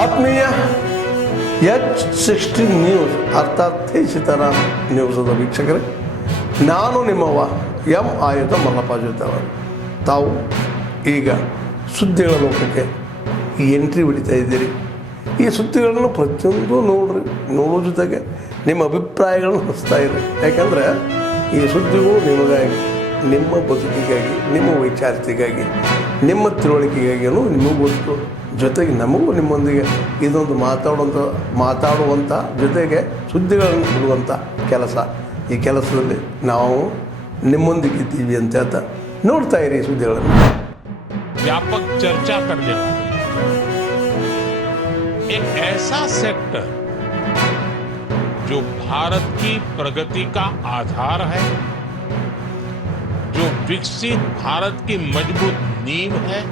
ಆತ್ಮೀಯ H16 news ಅರ್ಥಾತ್ ಸೀತಾರಾಮ್ ನ್ಯೂಸದ ವೀಕ್ಷಕರೇ, ನಾನು ನಿಮ್ಮವ ಎಂ ಆಯುಧ ಮಲ್ಲಪ್ಪ ಜೊತೆವರು. ತಾವು ಈಗ ಸುದ್ದಿಗಳ ಲೋಕಕ್ಕೆ ಎಂಟ್ರಿ ಹೊಡಿತಾ ಇದ್ದೀರಿ. ಈ ಸುದ್ದಿಗಳನ್ನು ಪ್ರತಿಯೊಂದು ನೋಡೋ ಜೊತೆಗೆ ನಿಮ್ಮ ಅಭಿಪ್ರಾಯಗಳನ್ನು ಹಚ್ತಾ ಇರಿ. ಯಾಕಂದರೆ ಈ ಸುದ್ದಿಗಳು ನಿಮಗಾಗಿ, ನಿಮ್ಮ ಬದುಕಿಗಾಗಿ, ನಿಮ್ಮ ವೈಚಾರಿಕೆಗಾಗಿ, ನಿಮ್ಮ ತಿಳುವಳಿಕೆಗಾಗಿಯೂ ನಿಮಗೂ ಗೊತ್ತು. ಜೊತೆಗೆ ನಮಗೂ ನಿಮ್ಮೊಂದಿಗೆ ಇದೊಂದು ಮಾತಾಡುವಂಥ ಜೊತೆಗೆ ಸುದ್ದಿಗಳನ್ನು ಬಿಡುವಂಥ ಕೆಲಸ. ಈ ಕೆಲಸದಲ್ಲಿ ನಾವು ನಿಮ್ಮೊಂದಿಗೆ ಇದ್ದೀವಿ ಅಂತ ಹೇಳ್ತಾ ನೋಡ್ತಾ ಇರಿ ಸುದ್ದಿಗಳನ್ನು. व्यापक चर्चा करने वाले एक ऐसा सेक्टर जो भारत की प्रगति का आधार है, जो विकसित भारत की मजबूत नींव है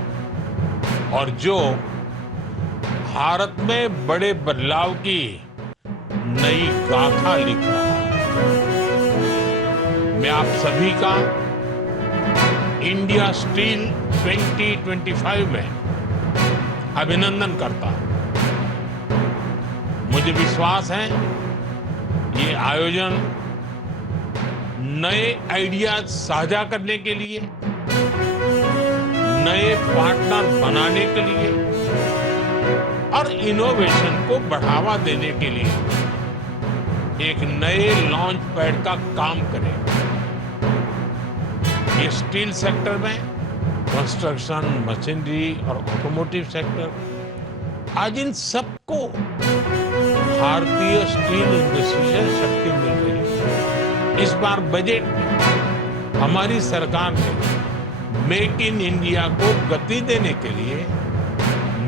और जो भारत में बड़े बदलाव की नई गाथा लिख रहा है. मैं आप सभी का इंडिया स्टील 2025 में अभिनंदन करता हूं. मुझे विश्वास है ये आयोजन नए आइडियाज साझा करने के लिए, नए पार्टनर बनाने के लिए और इनोवेशन को बढ़ावा देने के लिए एक नए लॉन्च पैड का काम करेगा. ये स्टील सेक्टर में कंस्ट्रक्शन, मशीनरी और ऑटोमोटिव सेक्टर, आज इन सबको भारतीय स्टील इंडस्ट्री से शक्ति मिल रही है. इस बार बजट में हमारी सरकार ने मेक इन इंडिया को गति देने के लिए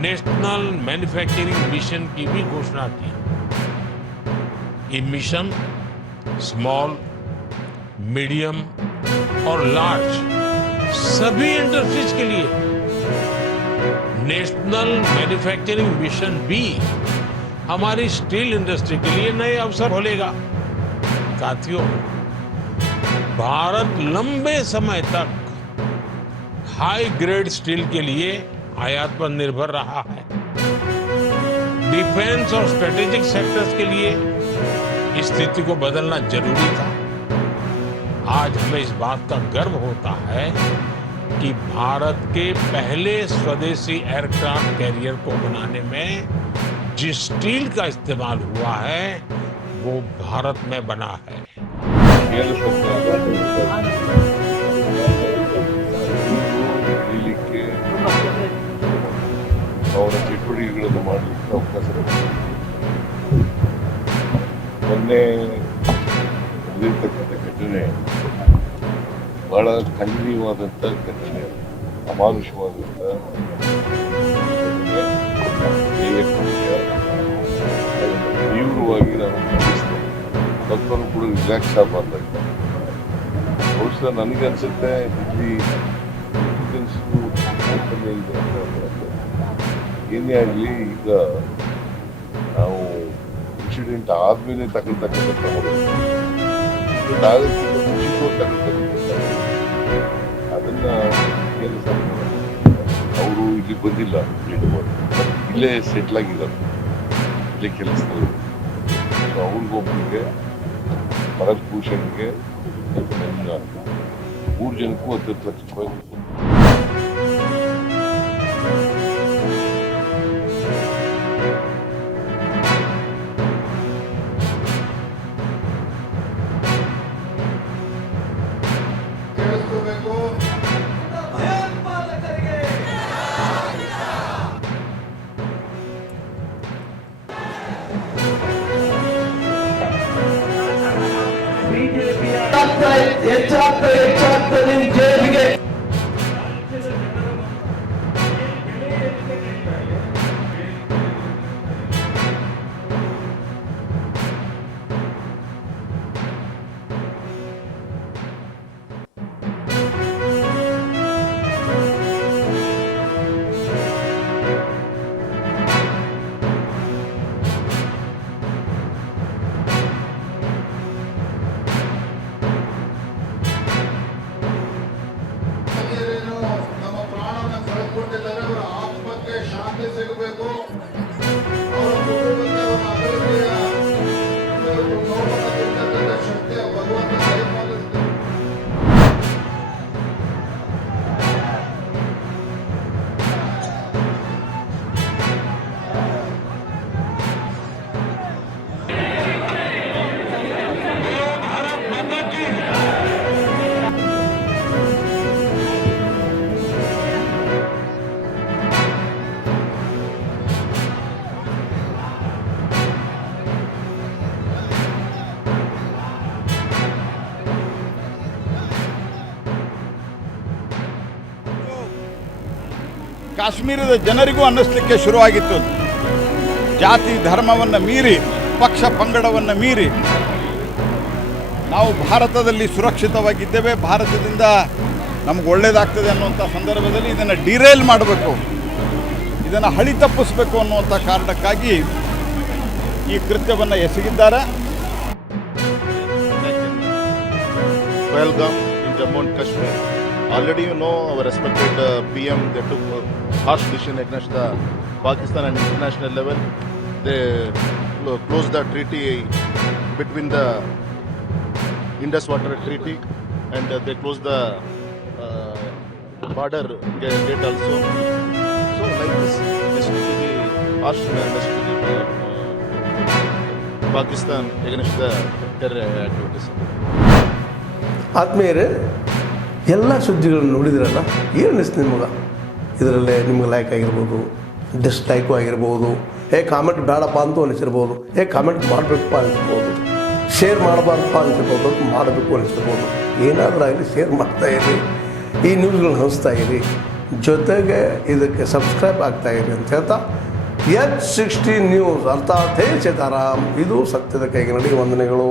नेशनल मैन्युफैक्चरिंग मिशन की भी घोषणा की. ये मिशन स्मॉल, मीडियम और लार्ज सभी इंडस्ट्रीज के लिए. नेशनल मैन्युफैक्चरिंग मिशन भी हमारी स्टील इंडस्ट्री के लिए नए अवसर खोलेगा. साथियों, भारत लंबे समय तक हाई ग्रेड स्टील के लिए आयात पर निर्भर रहा है. डिफेंस और स्ट्रेटेजिक सेक्टर्स के लिए इस स्थिति को बदलना जरूरी था. आज हमें इस बात का गर्व होता है कि भारत के पहले स्वदेशी एयरक्राफ्ट कैरियर को बनाने में जिस स्टील का इस्तेमाल हुआ है वो भारत में बना है. ಅವರ ಚಟುವಟಿಕೆಗಳನ್ನು ಮಾಡಲಿಕ್ಕೆ ಅವಕಾಶ ಮೊನ್ನೆ ನಡೆದಿರ್ತಕ್ಕಂಥ ಘಟನೆ ಬಹಳ ಖಂಡನೀಯವಾದಂಥ ಘಟನೆ, ಅಮಾನುಷವಾದಂಥ ತೀವ್ರವಾಗಿ ನಾನು ಖಂಡಿಸ್ತೇನೆ. ಸ್ವಲ್ಪನೂ ಕೂಡ ರಿಲ್ಯಾಕ್ಸ್ ಆಗಬಾರ್ದಾಗಿ. ಬಹುಶಃ ನನಗೆ ಅನ್ಸುತ್ತೆ ಇಲ್ಲಿ ಏನೇ ಆಗಲಿ, ಈಗ ನಾವು ಇನ್ಸಿಡೆಂಟ್ ಆದ್ಮೇಲೆ ತಗೊಳ್ತಕ್ಕಂಥ ಕ್ರಮಗಳು, ಇನ್ಸಿಡೆಂಟ್ ಆಗೋದಕ್ಕಿಂತ ಮುಂಚಿತವಾಗಿ ತಗೊಳ್ತಕ್ಕಂಥ ಅದನ್ನ ಕೆಲಸ ಅವರು ಇಲ್ಲಿ ಬಂದಿಲ್ಲ, ಇಲ್ಲೇ ಸೆಟ್ಲ್ ಆಗಿದ್ದಾರೆ, ಇಲ್ಲೇ ಕೆಲಸದಲ್ಲಿ. ಸೊ ಅವ್ರಿಗೊಬ್ಬರಿಗೆ, ಭರತ್ ಭೂಷಣ್ಗೆ ಮತ್ತು ನನ್ನ 3 ಜನಕ್ಕೂ 10 ಲಕ್ಷ ರೂಪಾಯಿ. ಹೆಚ್ಚಾಗ್ತದೆ ಜೇಬಿಗೆ. ಕಾಶ್ಮೀರದ ಜನರಿಗೂ ಅನ್ನಿಸ್ಲಿಕ್ಕೆ ಶುರುವಾಗಿತ್ತು. ಜಾತಿ ಧರ್ಮವನ್ನು ಮೀರಿ, ಪಕ್ಷ ಪಂಗಡವನ್ನು ಮೀರಿ ನಾವು ಭಾರತದಲ್ಲಿ ಸುರಕ್ಷಿತವಾಗಿದ್ದೇವೆ, ಭಾರತದಿಂದ ನಮ್ಗೆ ಒಳ್ಳೆಯದಾಗ್ತದೆ ಅನ್ನುವಂಥ ಸಂದರ್ಭದಲ್ಲಿ ಇದನ್ನು ಡಿರೇಲ್ ಮಾಡಬೇಕು, ಇದನ್ನು ಹಳಿ ತಪ್ಪಿಸಬೇಕು ಅನ್ನುವಂಥ ಕಾರಣಕ್ಕಾಗಿ ಈ ಕೃತ್ಯವನ್ನು ಎಸಗಿದ್ದಾರೆ. Pahalgam in Jammu and Kashmir. Already you know our respected PM, they took harsh decision against the Pakistan and international level. They closed the treaty between the Indus Water Treaty and they closed the border gate also. So like this to the harsh message to the Pakistan against the terror activities. ಆತ್ಮೀಯರೇ, ಎಲ್ಲ ಸುದ್ದಿಗಳನ್ನು ನೋಡಿದ್ರಲ್ಲ, ಏನು ಅನಿಸ್ತು ನಿಮಗೆ? ಇದರಲ್ಲೇ ನಿಮ್ಗೆ like ಆಗಿರ್ಬೋದು, ಡಿಸ್ಲೈಕು ಆಗಿರ್ಬೋದು, ಕಾಮೆಂಟ್ ಬೇಡಪ್ಪ ಅಂತೂ ಅನಿಸಿರ್ಬೋದು, ಕಾಮೆಂಟ್ ಮಾಡಬೇಕಪ್ಪ ಅನಿಸ್ಬೋದು, ಶೇರ್ ಮಾಡಬಾರ್ದಪ್ಪ ಅನಿಸಿರ್ಬೋದು, ಮಾಡಬೇಕು ಅನಿಸಿರ್ಬೋದು. ಏನಾದರೂ ಆಗಲಿ ಶೇರ್ ಮಾಡ್ತಾಯಿರಿ, ಈ ನ್ಯೂಸ್ಗಳನ್ನ ಹಂಚ್ತಾ ಇರಿ, ಜೊತೆಗೆ ಇದಕ್ಕೆ ಸಬ್ಸ್ಕ್ರೈಬ್ ಆಗ್ತಾಯಿರಿ ಅಂತ ಹೇಳ್ತಾ H16 ನ್ಯೂಸ್ ಅರ್ಥಾತ್ ಹೇ ಸೀತಾರಾಮ್, ಇದು ಸತ್ಯದ ಕೈಗೆ ನಡಿ. ವಂದನೆಗಳು.